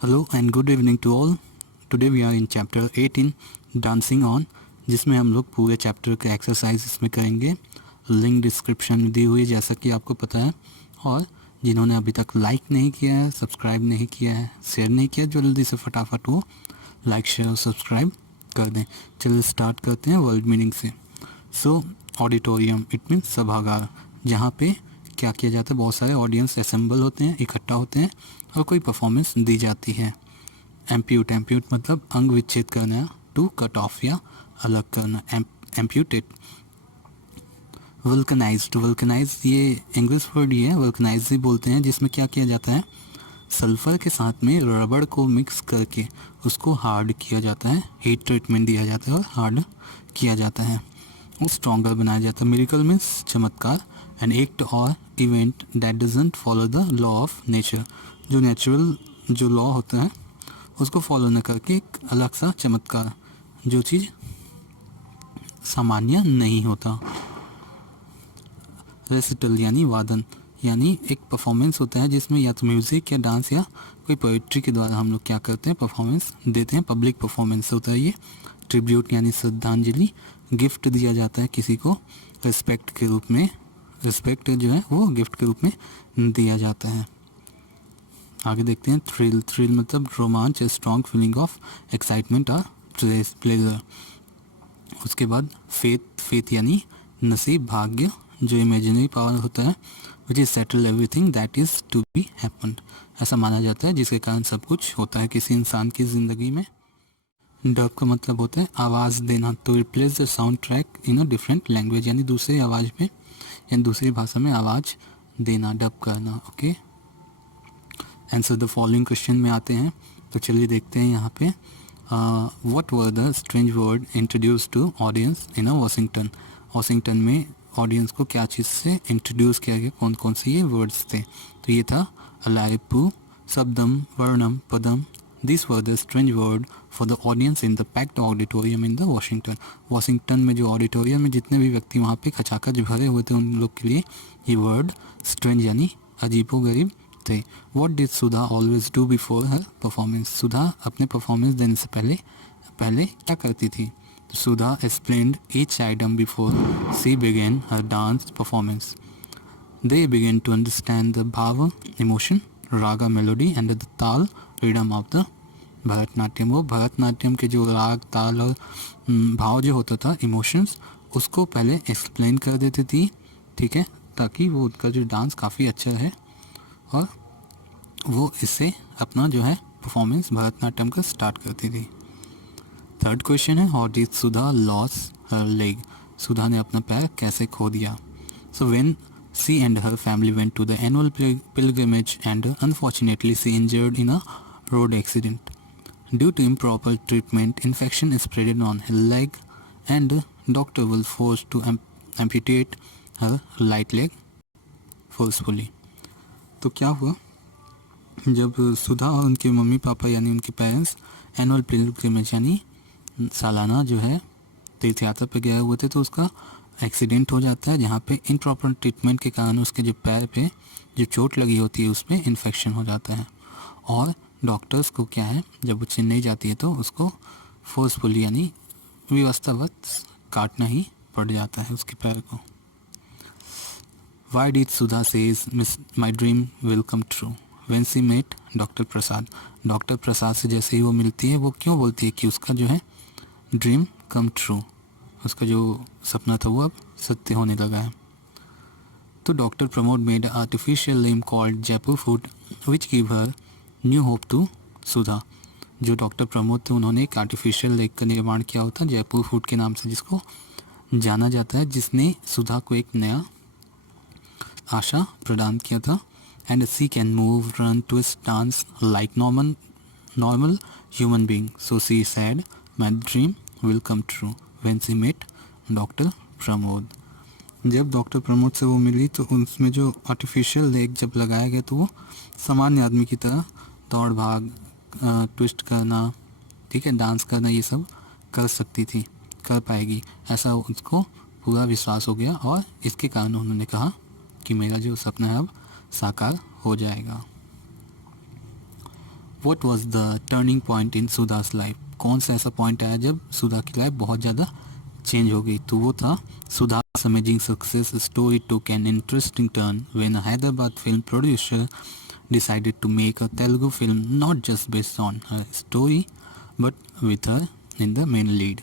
Hello and good evening to all. Today we are in chapter 18 Dancing On, जिसमें हम लोग पूरे chapter के एक्सरसाइज इसमें करेंगे। लिंक डिस्क्रिप्शन में दी हुई है जैसा कि आपको पता है, और जिन्होंने अभी तक लाइक नहीं किया है, सब्सक्राइब नहीं किया है, शेयर नहीं किया, जल्दी से फटाफट वो लाइक शेयर और सब्सक्राइब कर दें। चलिए स्टार्ट करते हैं वर्ड मीनिंग से। सो ऑडिटोरियम इट मीन्स सभागार, जहाँ पे क्या किया जाता है, बहुत सारे ऑडियंस असेंबल होते हैं, इकट्ठा होते हैं और कोई परफॉर्मेंस दी जाती है। एम्प्यूट मतलब अंग विच्छेद करना, टू कट ऑफ या अलग करना, एम्प्यूटेट। वल्कनाइज ये इंग्लिश वर्ड ही है, वल्कनाइज ही बोलते हैं, जिसमें क्या किया जाता है, सल्फर के साथ में रबड़ को मिक्स करके उसको हार्ड किया जाता है, हीट ट्रीटमेंट दिया जाता है और हार्ड किया जाता है, वो स्ट्रॉन्गर बनाया जाता है। मिरेकल मीन्स चमत्कार, एन एक्ट और event that doesn't follow the law of nature, जो नेचुरल जो लॉ होता है उसको फॉलो न करके एक अलग सा चमत्कार, जो चीज़ सामान्य नहीं होता। रेसिटल यानी वादन, यानी एक परफॉर्मेंस होता है जिसमें या तो म्यूज़िक या डांस या कोई पोइट्री के द्वारा हम लोग क्या करते हैं, परफॉर्मेंस देते हैं, पब्लिक परफॉर्मेंस होता है ये। ट्रिब्यूट यानी श्रद्धांजलि, गिफ्ट दिया जाता है किसी को रिस्पेक्ट के रूप में, रिस्पेक्ट जो है वो गिफ्ट के रूप में दिया जाता है। आगे देखते हैं थ्रिल मतलब रोमांच, स्ट्रॉन्ग फीलिंग ऑफ एक्साइटमेंट और प्लेजर। उसके बाद फेथ यानी नसीब, भाग्य, जो इमेजिनरी पावर होता है, which is settle everything that is to be happened, ऐसा माना जाता है जिसके कारण सब कुछ होता है किसी इंसान की ज़िंदगी में। डब का मतलब होता है आवाज़ देना, तो replace the sound track in a different language, यानी दूसरी आवाज़ में यानी दूसरी भाषा में आवाज़ देना, डब करना। Okay, answer the following question में आते हैं, तो चलिए देखते हैं यहाँ पे। What were the strange word introduce to audience in a Washington, Washington में ऑडियंस को क्या चीज़ से इंट्रोड्यूस किया गया, कौन कौन से ये वर्ड्स थे, तो ये था alarippu, shabdam, varnam, padam. This were the strange word for the audience in the packed auditorium in the Washington, Washington में जो ऑडिटोरियम में जितने भी व्यक्ति वहाँ पे खचाखच भरे हुए थे, उन लोग के लिए ये वर्ड स्ट्रेंज यानी अजीबोगरीब थे। What did Sudha always do before her performance, Sudha अपने परफॉर्मेंस देने से पहले क्या करती थी, तो Sudha explained each item before she began her dance performance. They began to understand the bhava, emotion, raga, melody and the tala, rhythm of the Bharatanatyam. वो भरतनाट्यम के जो राग, ताल और भाव जो होता था, इमोशंस, उसको पहले एक्सप्लेन कर देती थी, ठीक है, ताकि वो उनका जो डांस काफ़ी अच्छा है और वो इससे अपना जो है परफॉर्मेंस भरतनाट्यम का स्टार्ट करती थी। थर्ड क्वेश्चन है, how did Sudha lose her leg, Sudha ने अपना पैर कैसे खो दिया। So when she and her family went to the annual pilgrimage and unfortunately she injured in a road accident due to improper treatment, infection spread on her leg and doctor was forced to amputate her right leg forcefully। तो क्या हुआ, जब सुधा और उनके mummy papa यानी उनके parents annual pilgrimage यानी सालाना जो है तीर्थ यात्रा पे गए हुए थे, तो उसका एक्सीडेंट हो जाता है, जहाँ पे इम्प्रॉपर ट्रीटमेंट के कारण उसके जो पैर पे जो चोट लगी होती है उसमें इन्फेक्शन हो जाता है, और डॉक्टर्स को क्या है, जब वो चेन्नई जाती है तो उसको फोर्सफुली यानी व्यवस्थावत काटना ही पड़ जाता है उसके पैर को। Why did Sudha says my dream will come true when she met doctor Prasad, doctor Prasad से जैसे ही वो मिलती है, वो क्यों बोलती है कि उसका जो है ड्रीम कम ट्रू, उसका जो सपना था वो अब सत्य होने लगा है। तो doctor Pramod made artificial limb called Jaipur foot which give her new hope to Sudha, जो डॉक्टर प्रमोद थे उन्होंने एक आर्टिफिशियल लेग का निर्माण किया होता जयपुर फूड के नाम से, जिसको जाना जाता है, जिसने सुधा को एक नया आशा प्रदान किया था। And she can move, run, twist, dance like normal human being, so she said my dream will come true when she met doctor Pramod. जब डॉक्टर प्रमोद से वो मिली तो उसमें जो आर्टिफिशियल लेग जब लगाया गया तो वो सामान्य आदमी की तरह दौड़ भाग, ट्विस्ट करना, ठीक है, डांस करना, ये सब कर सकती थी, कर पाएगी, ऐसा उसको पूरा विश्वास हो गया, और इसके कारण उन्होंने कहा कि मेरा जो सपना है अब साकार हो जाएगा। What was the turning point in Sudha's life, कौन सा ऐसा पॉइंट आया जब सुधा की लाइफ बहुत ज़्यादा चेंज हो गई? तो वो था सुधा's amazing success story took an interesting turn when a Hyderabad film producer decided to make a Telugu film not just based on her story but with her in the main lead.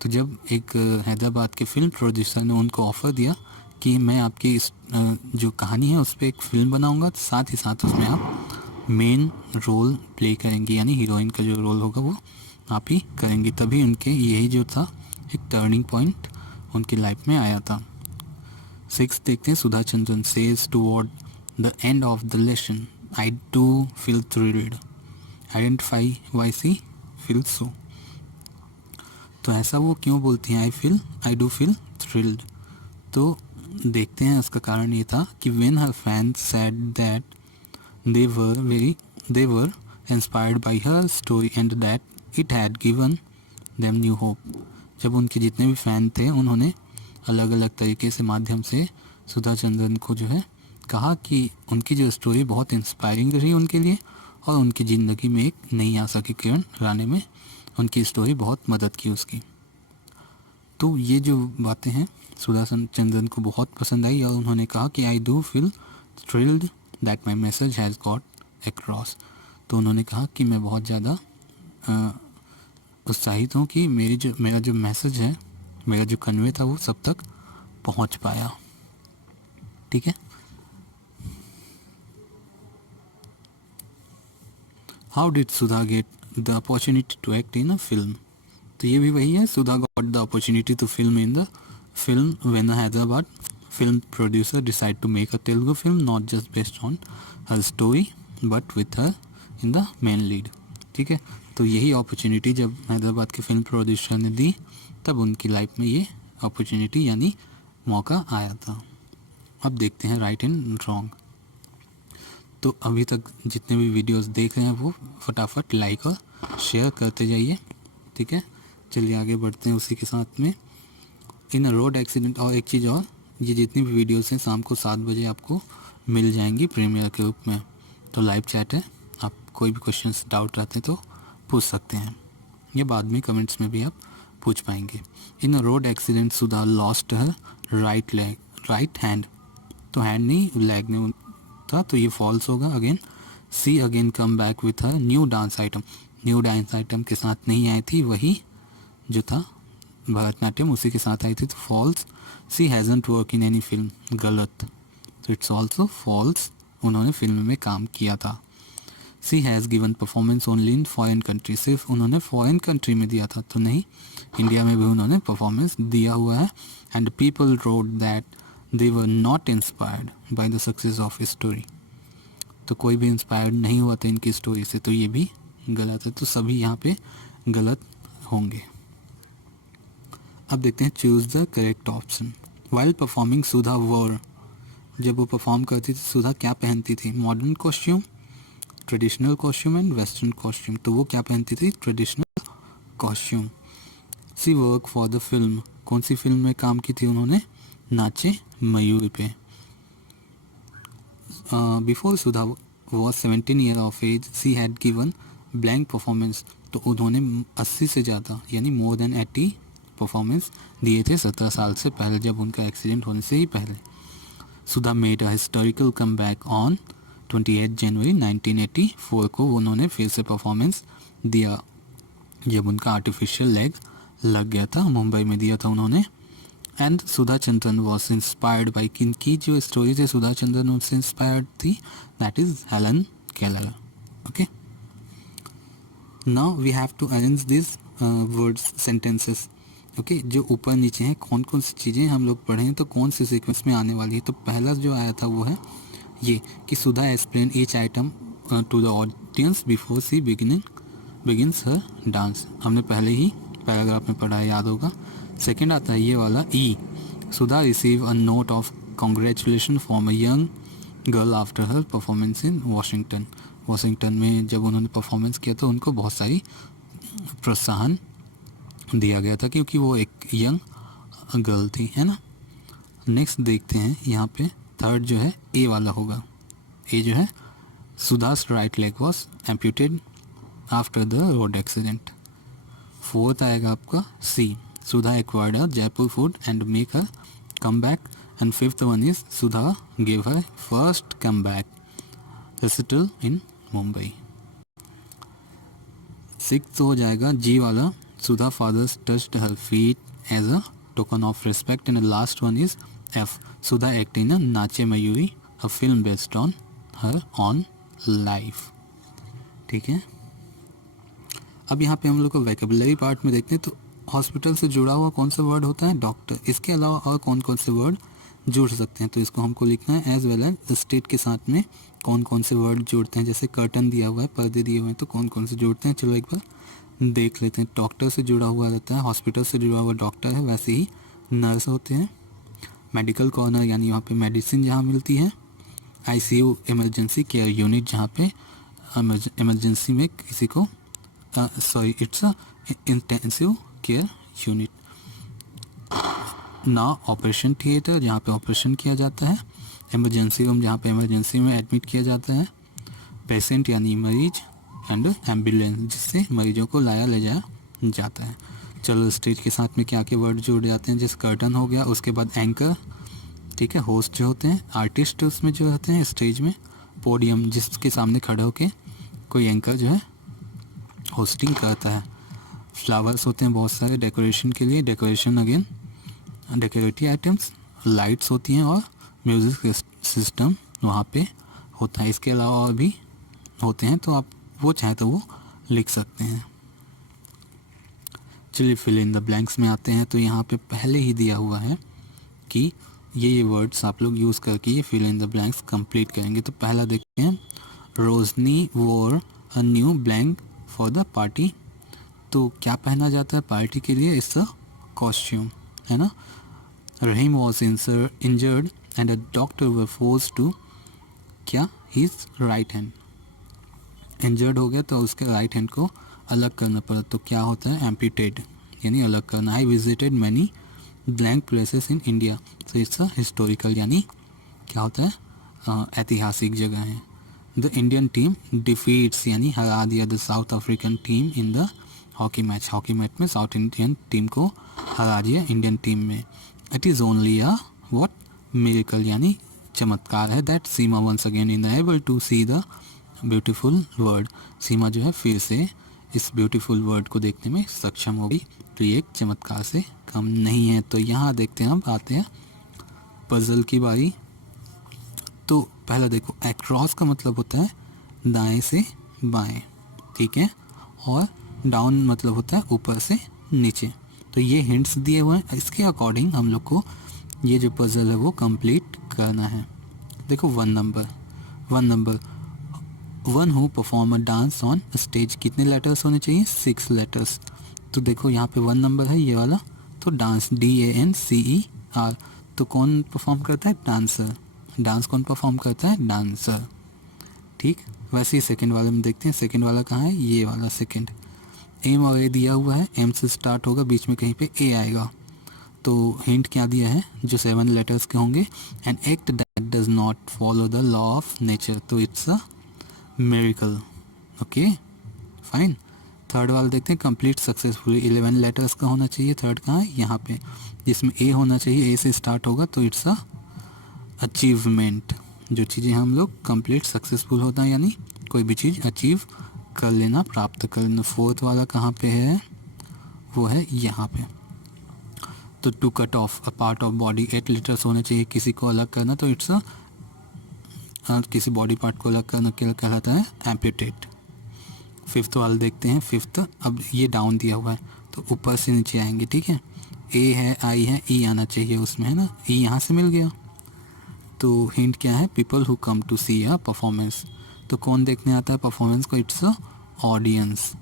तो जब एक हैदराबाद के film producer ने उनको offer दिया कि मैं आपकी इस जो कहानी है उस पर एक फ़िल्म बनाऊंगा, साथ ही साथ उसमें आप मेन रोल प्ले करेंगी, यानी हीरोइन का जो रोल होगा वो आप ही करेंगी, तभी उनके यही जो था एक टर्निंग पॉइंट उनकी लाइफ में आया था। 6 देखते हैं, Sudha Chandran says toward the end of the lesson I do feel thrilled, identify why she feel so. तो ऐसा वो क्यों बोलती हैं आई डू फील थ्रिल्ड? तो देखते हैं उसका कारण ये था कि when her fans said that they were inspired by her story and that it had given them new hope। जब उनके जितने भी फ़ैन थे उन्होंने अलग अलग तरीके से माध्यम से सुधा चंद्रन को जो है कहा कि उनकी जो स्टोरी बहुत इंस्पायरिंग रही उनके लिए और उनकी ज़िंदगी में एक नई आशा की किरण लाने में उनकी स्टोरी बहुत मदद की उसकी। तो ये जो बातें हैं सुधा चंद्रन को बहुत पसंद आई और उन्होंने कहा कि आई do feel thrilled that my message has got across. तो उन्होंने कहा कि मैं बहुत ज़्यादा उत्साहित हूँ कि मेरा जो मैसेज है, मेरा जो कन्वे था वो सब तक पहुँच पाया। ठीक है। How did Sudha get the opportunity to act in a film? तो ये भी वही है, Sudha got the opportunity to film in the film when Hyderabad film producer decide to make a Telugu film not just based on her story but with her in the main lead। ठीक है, तो यही opportunity जब हैदराबाद के film producer ने दी तब उनकी life में ये अपॉर्चुनिटी यानी मौका आया था। अब देखते हैं राइट एंड रॉन्ग। तो अभी तक जितने भी वीडियोस देख रहे हैं वो फटाफट लाइक और शेयर करते जाइए। ठीक है, चलिए आगे बढ़ते हैं उसी के साथ में। इन अ रोड एक्सीडेंट, और एक चीज़ और, ये जितनी भी वीडियोस हैं शाम को 7 बजे आपको मिल जाएंगी प्रीमियर के रूप में। तो लाइव चैट है, आप कोई भी क्वेश्चंस डाउट रहते हैं तो पूछ सकते हैं, या बाद में कमेंट्स में भी आप पूछ पाएंगे। In a road accident Sudha lost her right hand, तो हैंड नहीं लेग ने था, तो ये फॉल्स होगा। Again she again come back with her new dance item, new dance item के साथ नहीं आई थी, वही जो था भरतनाट्यम उसी के साथ आई थी, तो false. She hasn't work in any film, गलत, तो इट्स ऑल्सो फॉल्स, उन्होंने फिल्म में काम किया था। She has given performance only in foreign country, सिर्फ उन्होंने फॉरेन कंट्री में दिया था, तो नहीं, इंडिया में भी उन्होंने परफॉर्मेंस दिया हुआ है। And people road that they were not inspired by the success of story, तो कोई भी इंस्पायर्ड नहीं हुआ था इनकी स्टोरी से, तो ये भी गलत है, तो सभी यहाँ पे गलत होंगे। अब देखते हैं choose the correct option. While performing Sudha wore, जब वो परफॉर्म करती थी सुधा क्या पहनती थी? Modern costume, traditional costume and western costume, तो वो क्या पहनती थी? Traditional costume. She work for the film, कौन सी फिल्म में काम की थी उन्होंने? नाचे मयूर पे। Before Sudha was 17 year of age she had given blank performance, तो उन्होंने 80 से ज़्यादा यानी मोर देन 80 परफॉर्मेंस दिए थे 17 साल से पहले, जब उनका एक्सीडेंट होने से ही पहले। Sudha made a historical come back on 28 January 1984 को उन्होंने फिर से परफॉर्मेंस दिया जब उनका आर्टिफिशियल लेग लग गया था, मुंबई में दिया था उन्होंने। And Sudha Chandran was inspired by, किनकी जो स्टोरीज है सुधा चंद्रन उनसे इंस्पायर्ड थी? That is Helen Keller. Okay, now we have to arrange this words sentences. Okay, जो ऊपर नीचे हैं कौन कौन सी चीज़ें हम लोग पढ़ें तो कौन सी सीक्वेंस में आने वाली है। तो पहला जो आया था वो है ये कि Sudha explain each item to the audience before she begins her dance, हमने पहले ही पैराग्राफ में पढ़ा है, याद होगा। सेकेंड आता है ये वाला E, Sudha receive a note of congratulation from a young girl after her performance in Washington में जब उन्होंने परफॉर्मेंस किया तो उनको बहुत सारी प्रोत्साहन दिया गया था क्योंकि वो एक यंग गर्ल थी, है ना। नेक्स्ट देखते हैं यहाँ पे थर्ड जो है ए वाला होगा। ए जो है Sudha's right leg was amputated after the road accident. Fourth आएगा आपका सी, सुधा acquired a Jaipur food and make her comeback. And fifth one is Sudha gave her first comeback recital in Mumbai. Sixth हो जाएगा जी वाला, Sudha fathers touched her feet as a token of respect. And the last one is F, Sudha acted in a Nache Mayuri, a film based on her own life. ठीक है, अब यहाँ पे हम लोग को वैकेबुलरी पार्ट में देखते हैं। तो हॉस्पिटल से जुड़ा हुआ कौन सा वर्ड होता है? डॉक्टर। इसके अलावा और कौन कौन से वर्ड जुड़ सकते हैं? तो इसको हमको लिखना है एज वेल एज स्टेट के साथ में कौन कौन से वर्ड जुड़ते हैं। जैसे कर्टन दिया हुआ है, पर्दे दिए हुए हैं, तो कौन कौन से जुड़ते हैं चलो एक बार देख लेते हैं। डॉक्टर से जुड़ा हुआ रहता है, हॉस्पिटल से जुड़ा हुआ डॉक्टर है, वैसे ही नर्स होते हैं। मेडिकल कॉर्नर यानी वहाँ पे मेडिसिन जहाँ मिलती है। आईसीयू इमरजेंसी केयर यूनिट जहाँ पे इमरजेंसी में किसी को it's a intensive care unit. ना ऑपरेशन थिएटर जहाँ पे ऑपरेशन किया जाता है। इमरजेंसी रूम जहाँ पे इमरजेंसी में एडमिट किया जाता है। पेशेंट यानी मरीज। एंड एम्बुलेंस जिससे मरीजों को लाया ले जाया जाता है। चलो स्टेज के साथ में क्या क्या वर्ड जुड़ जाते हैं? जैसे कर्टन हो गया, उसके बाद एंकर, ठीक है, होस्ट जो होते हैं, आर्टिस्ट उसमें जो रहते हैं स्टेज में, पोडियम जिसके सामने खड़े होके कोई एंकर जो है होस्टिंग करता है। फ्लावर्स होते हैं बहुत सारे डेकोरेशन के लिए, decoration again decorative items. Lights होती हैं और म्यूज़िक सिस्टम वहाँ पे होता है। इसके अलावा और भी होते हैं, तो आप वो चाहें तो वो लिख सकते हैं। चलिए फिल इन द ब्लैंक्स में आते हैं। तो यहाँ पे पहले ही दिया हुआ है कि ये वर्ड्स आप लोग यूज़ करके ये fill in the blanks complete करेंगे। तो पहला देखते हैं, Roshni wore a new blank for the party. तो क्या पहना जाता है पार्टी के लिए? इट्स अ कॉस्ट्यूम, है ना। Rahim was injured and a doctor were forced to क्या हिज राइट हैंड। इंजर्ड हो गया तो उसके राइट हैंड को अलग करना पड़ा, तो क्या होता है? एम्पिटेड यानी अलग करना। I visited many blank places in India, so it's a historical यानी क्या होता है? ऐतिहासिक जगह है। द इंडियन टीम डिफीट्स यानी हरा दिया the South African team in the hockey match. Hockey match में साउथ इंडियन टीम को हरा दिया इंडियन टीम में। It is only a what miracle यानी चमत्कार है that Seema once again in able to see the beautiful word. Seema जो है फिर से इस ब्यूटीफुल वर्ड को देखने में सक्षम होगी, तो ये एक चमत्कार से कम नहीं है। तो यहाँ देखते हैं, अब आते हैं पजल की बारी। तो पहला देखो, एक्रॉस का मतलब होता है दाएं से बाएं, ठीक है, और डाउन मतलब होता है ऊपर से नीचे। तो ये हिंट्स दिए हुए हैं, इसके अकॉर्डिंग हम लोग को ये जो पजल है वो कंप्लीट करना है। देखो one number one who perform a dance on stage, कितने लेटर्स होने चाहिए? 6 लेटर्स। तो देखो यहाँ पे 1 नंबर है ये वाला, तो डांस DANCER, तो कौन परफॉर्म करता है? डांसर। डांस कौन परफॉर्म करता है? डांसर, ठीक। वैसे ही सेकंड वाले में देखते हैं, सेकंड वाला कहाँ है? ये वाला सेकंड। एम और ए दिया हुआ है, एम से स्टार्ट होगा, बीच में कहीं पे ए आएगा। तो हिंट क्या दिया है? जो 7 लेटर्स के होंगे। An act that does not follow the law of nature, तो it's a miracle. Okay fine. Third वाला देखते हैं, कंप्लीट सक्सेसफुली, 11 लेटर्स का होना चाहिए। थर्ड कहाँ है? यहाँ पे, जिसमें ए होना चाहिए, ए से स्टार्ट होगा, तो इट्स अ अचीवमेंट। जो चीज़ें हम लोग कंप्लीट सक्सेसफुल होता है यानी कोई भी चीज़ अचीव कर लेना, प्राप्त कर लेना। फोर्थ वाला कहाँ पे है? वो है यहाँ पे। तो to cut off a part of body, 8 letters होने चाहिए, किसी को अलग करना, तो इट्स अ किसी बॉडी पार्ट को अलग करना क्या कहलाता है? एम्प्यूटेट। फिफ्थ वाला देखते हैं, फिफ्थ, अब ये डाउन दिया हुआ है तो ऊपर से नीचे आएंगे, ठीक है। ए है, आई है, ई आना चाहिए उसमें, है ना। ई यहाँ से मिल गया, तो हिंट क्या है? People who come to see a performance, तो कौन देखने आता है परफॉर्मेंस को? It's a audience.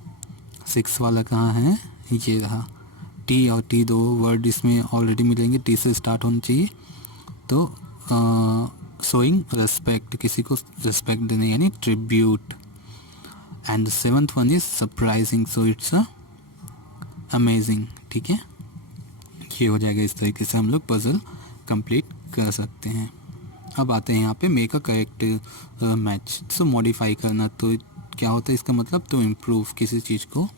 6 वाला कहाँ है? ये रहा। टी और टी, 2 वर्ड इसमें ऑलरेडी मिलेंगे, टी से स्टार्ट होनी चाहिए। तो शोइंग रिस्पेक्ट, किसी को रिस्पेक्ट देने यानी tribute. And the 7th one is surprising, so it's a amazing, ठीक है। ये हो जाएगा। इस तरीके से हम लोग पजल कंप्लीट कर सकते हैं। अब आते हैं यहाँ पे make a correct match. So modify करना, तो क्या होता है इसका मतलब, तो इम्प्रूव, किसी चीज़ को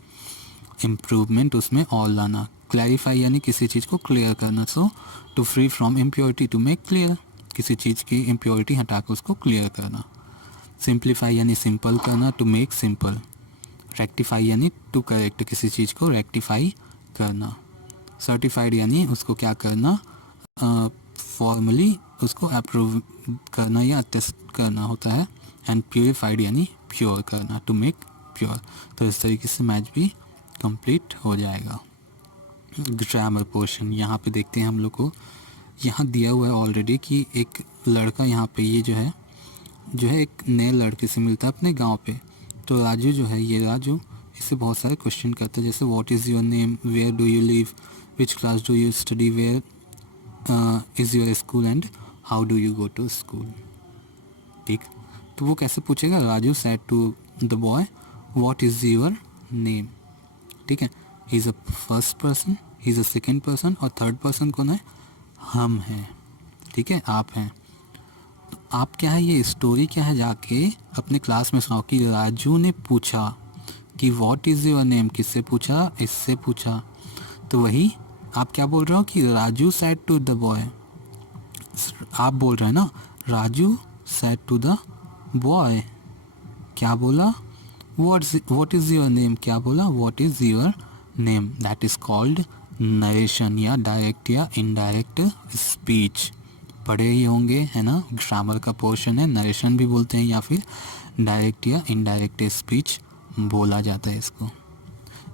इम्प्रूवमेंट उसमें और लाना। क्लैरिफाई यानी किसी चीज़ को क्लियर करना। So to free from impurity, to make clear, किसी चीज़ की इम्प्योरिटी हटा कर उसको क्लियर करना। सिंप्लीफाई यानी सिंपल करना, टू मेक सिंपल। रेक्टिफाई यानी टू करेक्ट, किसी चीज़ को रेक्टिफाई करना। सर्टिफाइड यानी उसको क्या करना, फॉर्मली उसको अप्रूव करना या अटेस्ट करना होता है। एंड प्योरीफाइड यानी प्योर करना, टू मेक प्योर। तो इस तरीके से मैच भी कंप्लीट हो जाएगा। ग्रामर पोर्शन यहाँ पे देखते हैं हम लोग को, यहाँ दिया हुआ है ऑलरेडी कि एक लड़का यहाँ पे ये जो है एक नए लड़के से मिलता है अपने गांव पे। तो राजू जो है, ये राजू इससे बहुत सारे क्वेश्चन करते हैं, जैसे what is your name, where do you live, which class do you study, where is your school and how do you go to school. ठीक, तो वो कैसे पूछेगा, Raju said to the boy what is your name. ठीक है, he is a first person, he is a second person, और third person कौन है, हम हैं। ठीक है, आप हैं। तो आप क्या है, ये स्टोरी क्या है, जाके अपने क्लास में सुनाओ कि राजू ने पूछा कि व्हाट इज़ योर नेम, किससे पूछा, इससे पूछा। तो वही आप क्या बोल रहे हो कि Raju said to the boy, आप बोल रहे हैं ना Raju said to the boy, क्या बोला, व्हाट इज़ योर नेम, क्या बोला, what is your name. That is called narration, या डायरेक्ट या इनडायरेक्ट स्पीच। पढ़े ही होंगे, है ना, ग्रामर का पोर्शन है, नरेशन भी बोलते हैं या फिर डायरेक्ट या इनडायरेक्ट स्पीच बोला जाता है इसको।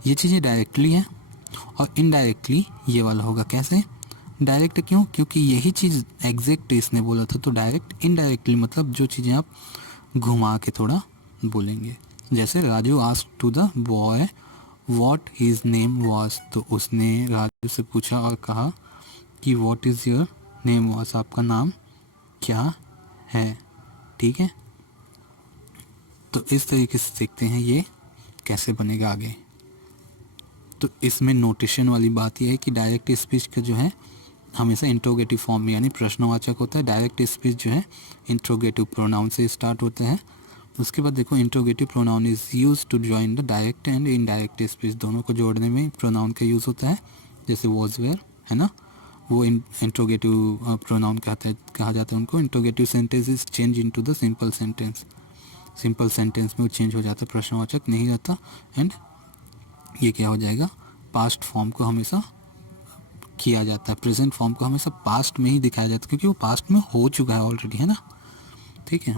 ये चीज़ें डायरेक्टली हैं और इनडायरेक्टली ये वाला होगा। कैसे डायरेक्ट, क्यों, क्योंकि यही चीज़ एग्जैक्ट इसने बोला था। तो डायरेक्ट इनडायरेक्टली मतलब जो चीज़ें आप घुमा के थोड़ा बोलेंगे। जैसे Raju asked to the boy what his name was, तो उसने राजू से पूछा और कहा कि what is your name was, आपका नाम क्या है। ठीक है, तो इस तरीके से देखते हैं ये कैसे बनेगा आगे। तो इसमें नोटेशन वाली बात यह है कि डायरेक्ट स्पीच का जो है हमेशा इंट्रोगेटिव फॉर्म में यानी प्रश्नवाचक होता है। डायरेक्ट स्पीच जो है इंट्रोगेटिव प्रोनाउन से स्टार्ट होता है। उसके बाद देखो interrogative pronoun is use to join the direct and indirect speech, दोनों को जोड़ने में प्रोनाउन का यूज़ होता है। जैसे वॉज वेयर, है ना, वो इंट्रोगेटिव प्रोनाउन कहा जाता है उनको। Interrogative sentence is change into the simple sentence, simple sentence में वो चेंज हो जाता है, प्रश्नवाचक नहीं रहता। एंड ये क्या हो जाएगा, पास्ट फॉर्म को हमेशा किया जाता है, प्रेजेंट फॉर्म को हमेशा पास्ट में ही दिखाया जाता है क्योंकि वो पास्ट में हो चुका है ऑलरेडी, है ना। ठीक है,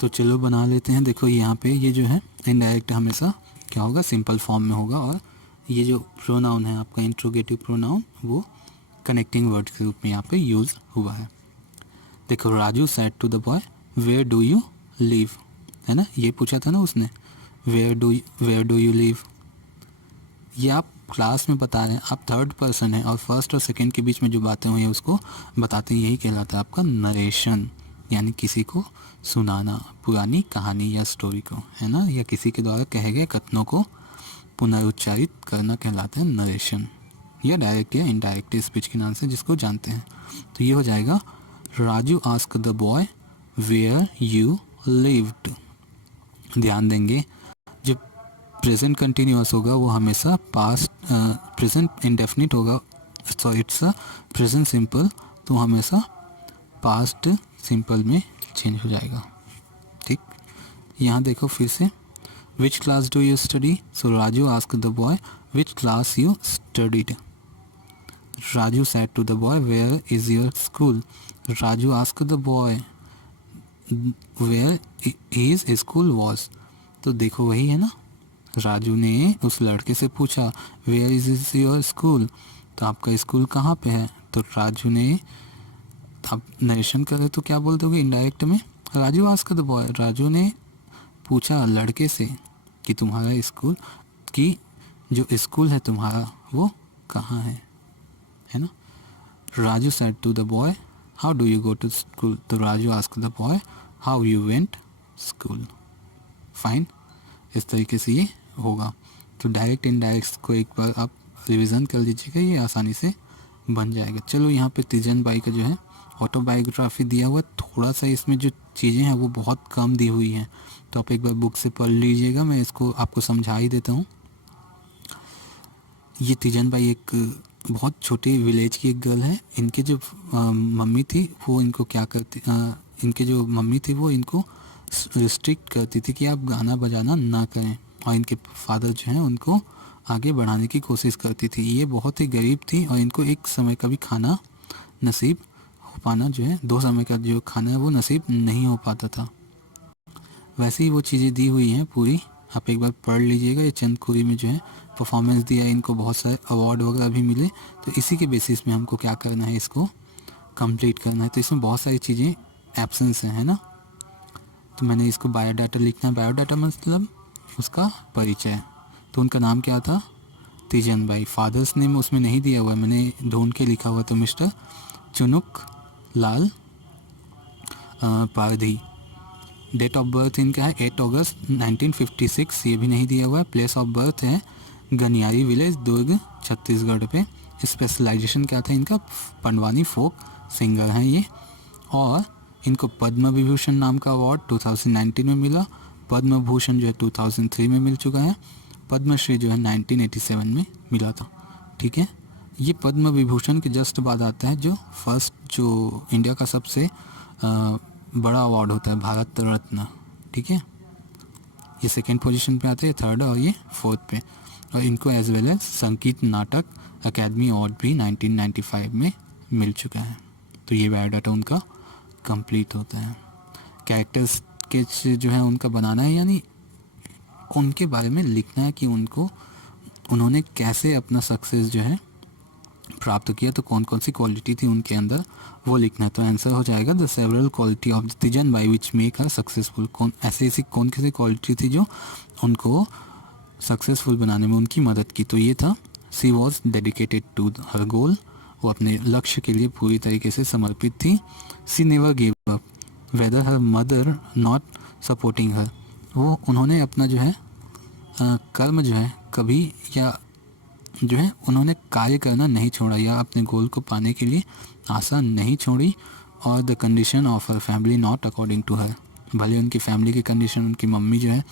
तो चलो बना लेते हैं। देखो यहाँ पे ये जो है इनडायरेक्ट हमेशा क्या होगा, सिंपल फॉर्म में होगा। और ये जो प्रोनाउन है आपका इंट्रोगेटिव प्रोनाउन, वो कनेक्टिंग वर्ड के रूप में यहाँ पे यूज़ हुआ है। देखो Raju said to the boy where do you live, है ना, ये पूछा था ना उसने, वेयर डू यू लिव। ये आप क्लास में बता रहे हैं, आप थर्ड पर्सन है और फर्स्ट और सेकंड के बीच में जो बातें हुई हैं उसको बताते हैं, यही कहलाता है आपका नरेशन, यानी किसी को सुनाना, पुरानी कहानी या स्टोरी को, है ना, या किसी के द्वारा कहे गए कथनों को पुनरुच्चारित करना कहलाता है नरेशन, या डायरेक्ट या इनडायरेक्ट स्पीच के नाम से जिसको जानते हैं। तो ये हो जाएगा Raju ask the boy where you lived. ध्यान देंगे जो प्रेजेंट कंटिन्यूअस होगा वो हमेशा पास्ट, प्रेजेंट इंडेफिनिट होगा, so it's a present simple, तो हमेशा पास्ट सिंपल में चेंज हो जाएगा। ठीक, यहाँ देखो फिर से, which class do you study, so Raju ask the boy which class you studied. Raju said to the boy where is your school, Raju ask the boy where his school was. तो देखो वही है ना, राजू ने उस लड़के से पूछा वेयर इज योर स्कूल, तो आपका स्कूल कहाँ पे है। तो राजू ने, आप नरेशन करें तो क्या बोल दोगे इनडायरेक्ट में, Raju ask the boy, Raju ने पूछा लड़के से कि तुम्हारा स्कूल, कि जो स्कूल है तुम्हारा वो कहाँ है ना। Raju said to the boy how do you go to school, तो Raju ask the boy how you went school. Fine, इस तरीके से ये होगा। तो डायरेक्ट इनडायरेक्ट को एक बार आप रिवीजन कर लीजिएगा, ये आसानी से बन जाएगा। चलो यहाँ पे तीजन बाई का जो है ऑटोबायोग्राफी दिया हुआ, थोड़ा सा इसमें जो चीज़ें हैं वो बहुत कम दी हुई हैं, तो आप एक बार बुक से पढ़ लीजिएगा, मैं इसको आपको समझा ही देता हूँ। ये तीजन बाई एक बहुत छोटे विलेज की एक गर्ल है। इनके जो मम्मी थी वो इनको क्या करती, इनके जो मम्मी थी वो इनको रिस्ट्रिक्ट करती थी कि आप गाना बजाना ना करें, और इनके फादर जो हैं उनको आगे बढ़ाने की कोशिश करती थी। ये बहुत ही गरीब थी और इनको एक समय का भी खाना नसीब हो पाना जो है, 2 समय का जो खाना है वो नसीब नहीं हो पाता था। वैसे ही वो चीज़ें दी हुई हैं पूरी, आप एक बार पढ़ लीजिएगा। ये चंदखुरी में जो है परफॉर्मेंस दिया है, इनको बहुत सारे अवार्ड वगैरह भी मिले, तो इसी के बेसिस में हमको क्या करना है, इसको कंप्लीट करना है। तो इसमें बहुत सारी चीज़ें एब्सेंस हैं, है ना। तो मैंने इसको बायोडाटा लिखना है। बायोडाटा मतलब उसका परिचय। तो उनका नाम क्या था, तीजन बाई। फादर्स नेम उसमें नहीं दिया हुआ है, मैंने ढूंढ के लिखा हुआ, तो mister Chunuk Lal Pardhi. Date of birth इनका है 8 अगस्त 1956, ये भी नहीं दिया हुआ है। प्लेस ऑफ बर्थ है गनियारी विलेज, दुर्ग, छत्तीसगढ़ पे। स्पेशलाइजेशन क्या था इनका, पंडवानी फोक सिंगर हैं ये। और इनको पद्म विभूषण नाम का अवार्ड 2019 में मिला। पद्म भूषण जो है 2003 में मिल चुका है। पद्मश्री जो है 1987 में मिला था, ठीक है। ये पद्म विभूषण के जस्ट बाद आता है जो फर्स्ट, जो इंडिया का सबसे बड़ा अवार्ड होता है, भारत रत्न, ठीक है। ये सेकेंड पोजीशन पे आते हैं, थर्ड और ये फोर्थ पे। और इनको एज वेल एज संगीत नाटक अकेडमी अवार्ड भी 1995 में मिल चुका है। तो ये बायोडाटा उनका कंप्लीट होता है। कैरेक्टर्स के जो है उनका बनाना है, यानी उनके बारे में लिखना है कि उन्होंने कैसे अपना सक्सेस जो है प्राप्त किया, तो कौन कौन सी क्वालिटी थी उनके अंदर वो लिखना है। तो आंसर हो जाएगा the several quality of Teejan by which make her successful. ऐसी कौन सी क्वालिटी थी जो उनको सक्सेसफुल बनाने में उनकी मदद की। तो ये था सी वॉज डेडिकेटेड टू हर गोल, वो अपने लक्ष्य के लिए पूरी तरीके से समर्पित थी। She never give up whether her mother not supporting her, वो उन्होंने अपना जो है कर्म जो है कभी या जो है उन्होंने कार्य करना नहीं छोड़ा या अपने गोल को पाने के लिए आशा नहीं छोड़ी। और the condition of her family not according to her, भले उनकी फैमिली की कंडीशन, उनकी मम्मी जो है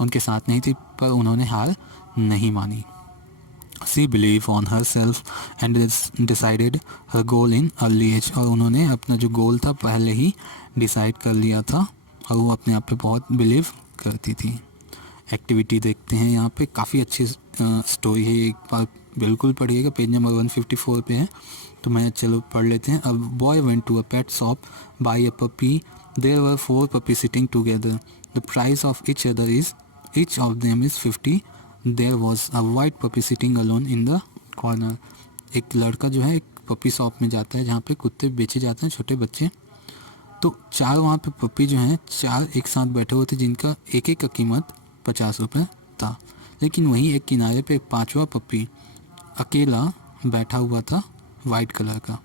उनके साथ नहीं थी, पर उन्होंने हार नहीं मानी। She believe on her self and decided her goal in early age, और उन्होंने अपना जो गोल था पहले ही डिसाइड कर लिया था और वो अपने आप पे बहुत बिलीव करती थी। एक्टिविटी देखते हैं, यहाँ पे काफ़ी अच्छी स्टोरी है, एक बार बिल्कुल पढ़िएगा, पेज नंबर 154 पे है। तो मैं चलो पढ़ लेते हैं। A boy went to a pet shop buy a puppy, there were 4 puppy sitting together, the price of each of them is 50, there was a white puppy sitting alone in the corner. एक लड़का जो है एक puppy shop में जाता है जहाँ पे कुत्ते बेचे जाते हैं, छोटे बच्चे। तो 4 वहाँ पे पपी जो हैं 4 एक साथ बैठे हुए थे, जिनका एक का कीमत 50 रुपये था। लेकिन वहीं एक किनारे पे एक 5वां पपी अकेला बैठा हुआ था, वाइट कलर का।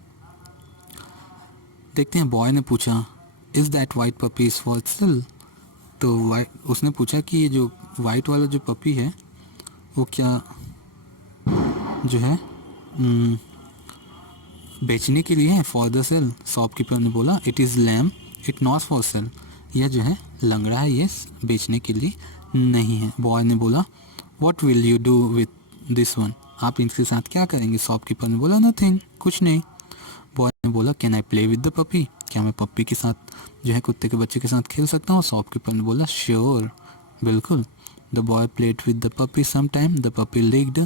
देखते हैं, बॉय ने पूछा is that white puppy is for sale. तो उसने पूछा कि ये जो वाइट वाला जो पपी है वो क्या जो है बेचने के लिए है, फॉर द सेल। शॉपकीपर ने बोला it is lame, it not for sale, यह जो है लंगड़ा है, ये बेचने के लिए नहीं है। बॉय ने बोला what will you do with this one, आप इनके साथ क्या करेंगे। शॉपकीपर ने बोला नथिंग, कुछ नहीं। बॉय ने बोला can I play with the puppy, क्या मैं पप्पी के साथ जो है कुत्ते के बच्चे के साथ खेल सकता हूँ। शॉपकीपर ने बोला श्योर, बिल्कुल। The boy played with the puppy some time, the puppy licked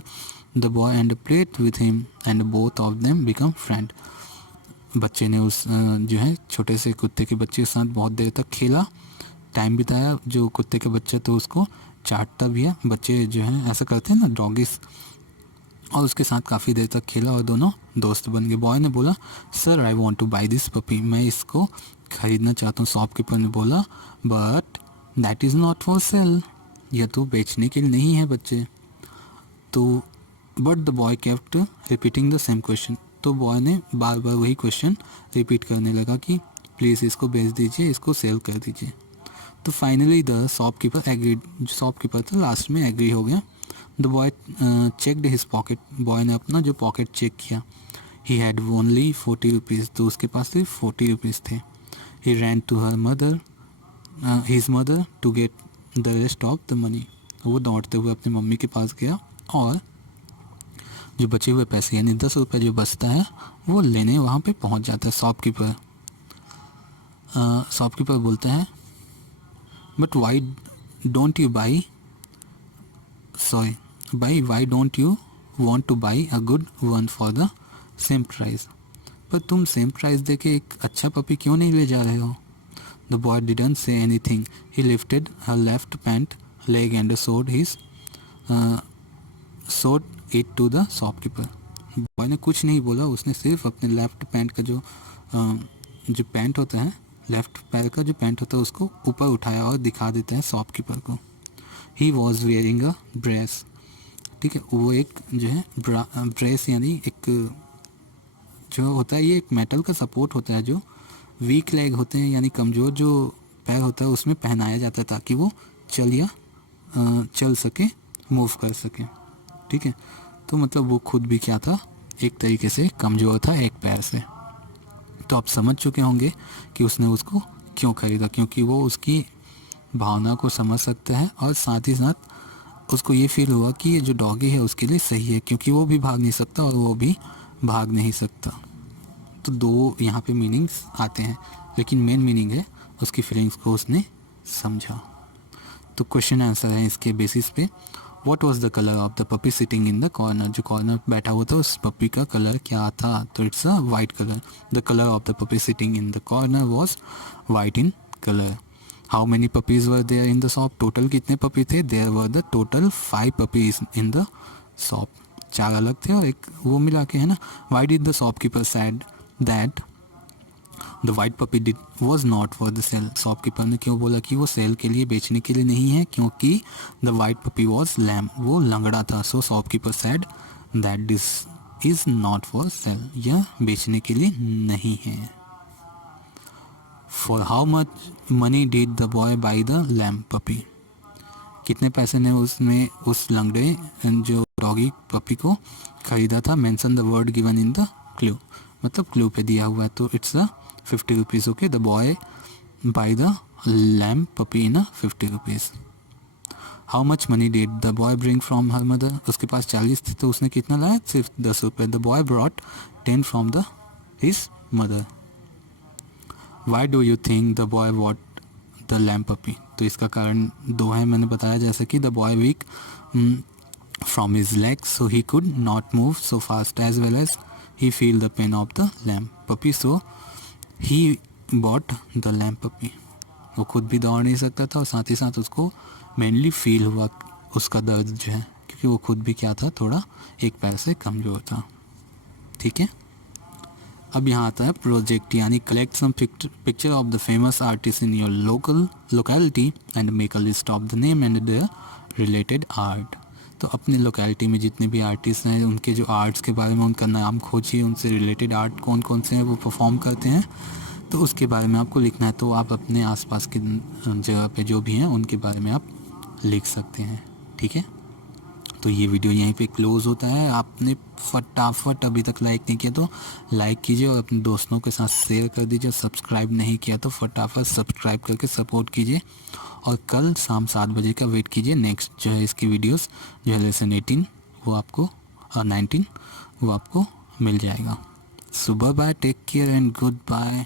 the boy and played with him and both of them become friend. बच्चे ने उस जो है छोटे से कुत्ते के बच्चे के साथ बहुत देर तक खेला, टाइम बिताया। जो कुत्ते के बच्चे तो उसको चाटता भी है, बच्चे जो हैं ऐसा करते हैं ना डॉगिस, और उसके साथ काफ़ी देर तक खेला और दोनों दोस्त बन गए। बॉय ने बोला sir I want to buy this puppy, मैं इसको ख़रीदना चाहता हूँ। शॉपकीपर ने बोला but that is not for sale, यह तो बेचने के लिए नहीं है बच्चे। तो but the boy kept repeating the same question, तो बॉय ने बार बार वही क्वेश्चन रिपीट करने लगा कि प्लीज़ इसको बेच दीजिए, इसको सेल कर दीजिए। तो फाइनली द शॉपकीपर एग्रीड, जो शॉपकीपर था लास्ट में एग्री हो गया। The boy checked his pocket, boy ने अपना जो पॉकेट चेक किया। ही हैड ओनली 40 रुपीज़, तो उसके पास सिर्फ 40 रुपीज़ थे। He ran to her mother his mother to get the rest of the money, वो दौड़ते हुए अपनी मम्मी के पास गया और जो बचे हुए पैसे यानी 10 रुपये जो बचता है वो लेने वहाँ पे पहुँच जाता है। शॉपकीपर बोलता है but why don't you by why don't you want two by a good one for the same price, पर तुम सेम प्राइस दे के एक अच्छा पपी क्यों नहीं ले जा रहे हो? The boy didn't say anything, he lifted her left pant leg and showed it to the shopkeeper. Boy ने कुछ नहीं बोला, उसने सिर्फ अपने लेफ्ट पैंट का जो पैंट होता है, लेफ्ट पैर का जो पैंट होता है उसको ऊपर उठाया और दिखा देता है शॉपकीपर को। He was wearing a brace, ठीक है, वो एक जो है ब्रेस यानी एक जो होता है, ये एक मेटल का सपोर्ट होता है जो वीक लेग होते हैं यानी कमज़ोर जो पैर होता है उसमें पहनाया जाता है ताकि वो चल सके, मूव कर सके, ठीक है। तो मतलब वो खुद भी क्या था, एक तरीके से कमज़ोर था एक पैर से। तो आप समझ चुके होंगे कि उसने उसको क्यों ख़रीदा, क्योंकि वो उसकी भावना को समझ सकता है और साथ ही साथ उसको ये फील हुआ कि ये जो डॉगी है उसके लिए सही है, क्योंकि वो भी भाग नहीं सकता और वो भी भाग नहीं सकता। तो दो यहाँ पे मीनिंग्स आते हैं, लेकिन मेन मीनिंग है उसकी फीलिंग्स को उसने समझा। तो क्वेश्चन आंसर है इसके बेसिस पे, what was the colour of the puppy sitting in the corner, जो कॉर्नर बैठा हुआ था उस पपी का कलर क्या था? तो it's a white colour. The colour of the puppy sitting in the corner was white in colour. How many puppies were there in the shop, total कितने पपी थे? There were the total 5 puppies in the shop, 4 अलग थे और एक वो मिला के है ना। Why did the shopkeeper said that the white puppy did was not for the sale, shopkeeper ने क्यों बोला कि वो सेल के लिए, बेचने के लिए नहीं है? क्योंकि the white puppy was lame, वो लंगड़ा था। So shopkeeper said that this is not for sale, यह बेचने के लिए नहीं है। For how much money did the boy buy the lame puppy, कितने पैसे ने उसने उस लंगड़े जो डॉगी पपी को खरीदा था? Mention the word given in the clue, मतलब क्लू पे दिया हुआ है। तो it's a 50 rupees. Okay, the boy buy the lame puppy in 50 rupees. How much money did the boy bring from her mother, उसके पास 40 थे तो उसने कितना लाया? सिर्फ 10 रुपये। The boy brought 10 from the his mother. Why do you think the boy want the lame puppy, तो इसका कारण 2 है, मैंने बताया, जैसे कि the boy weak from his legs so he could not move so fast as well as he feel the pain of the lamb puppy, so he bought the lamb puppy। वो खुद भी दौड़ नहीं सकता था और साथ ही साथ उसको मेनली फील हुआ उसका दर्द जो है, क्योंकि वो खुद भी क्या था, थोड़ा एक पैर से कमज़ोर था, ठीक है। अब यहाँ आता है प्रोजेक्ट, यानी collect some picture of the famous artist in your locality and make a list of the name and their related art. तो अपनी लोकेलिटी में जितने भी आर्टिस्ट हैं उनके जो आर्ट्स के बारे में उनका नाम खोजिए, उनसे रिलेटेड आर्ट कौन कौन से हैं वो परफॉर्म करते हैं, तो उसके बारे में आपको लिखना है। तो आप अपने आसपास की जगह पे जो भी हैं उनके बारे में आप लिख सकते हैं, ठीक है। तो ये वीडियो यहीं पे क्लोज़ होता है। आपने फटाफट अभी तक लाइक नहीं किया तो लाइक कीजिए और अपने दोस्तों के साथ शेयर कर दीजिए। सब्सक्राइब नहीं किया तो फटाफट सब्सक्राइब करके सपोर्ट कीजिए और कल शाम 7 बजे का वेट कीजिए। नेक्स्ट जो है इसकी वीडियोस जो है लेसन 18 वो आपको 19 वो आपको मिल जाएगा। सुबह bye, take care and good bye.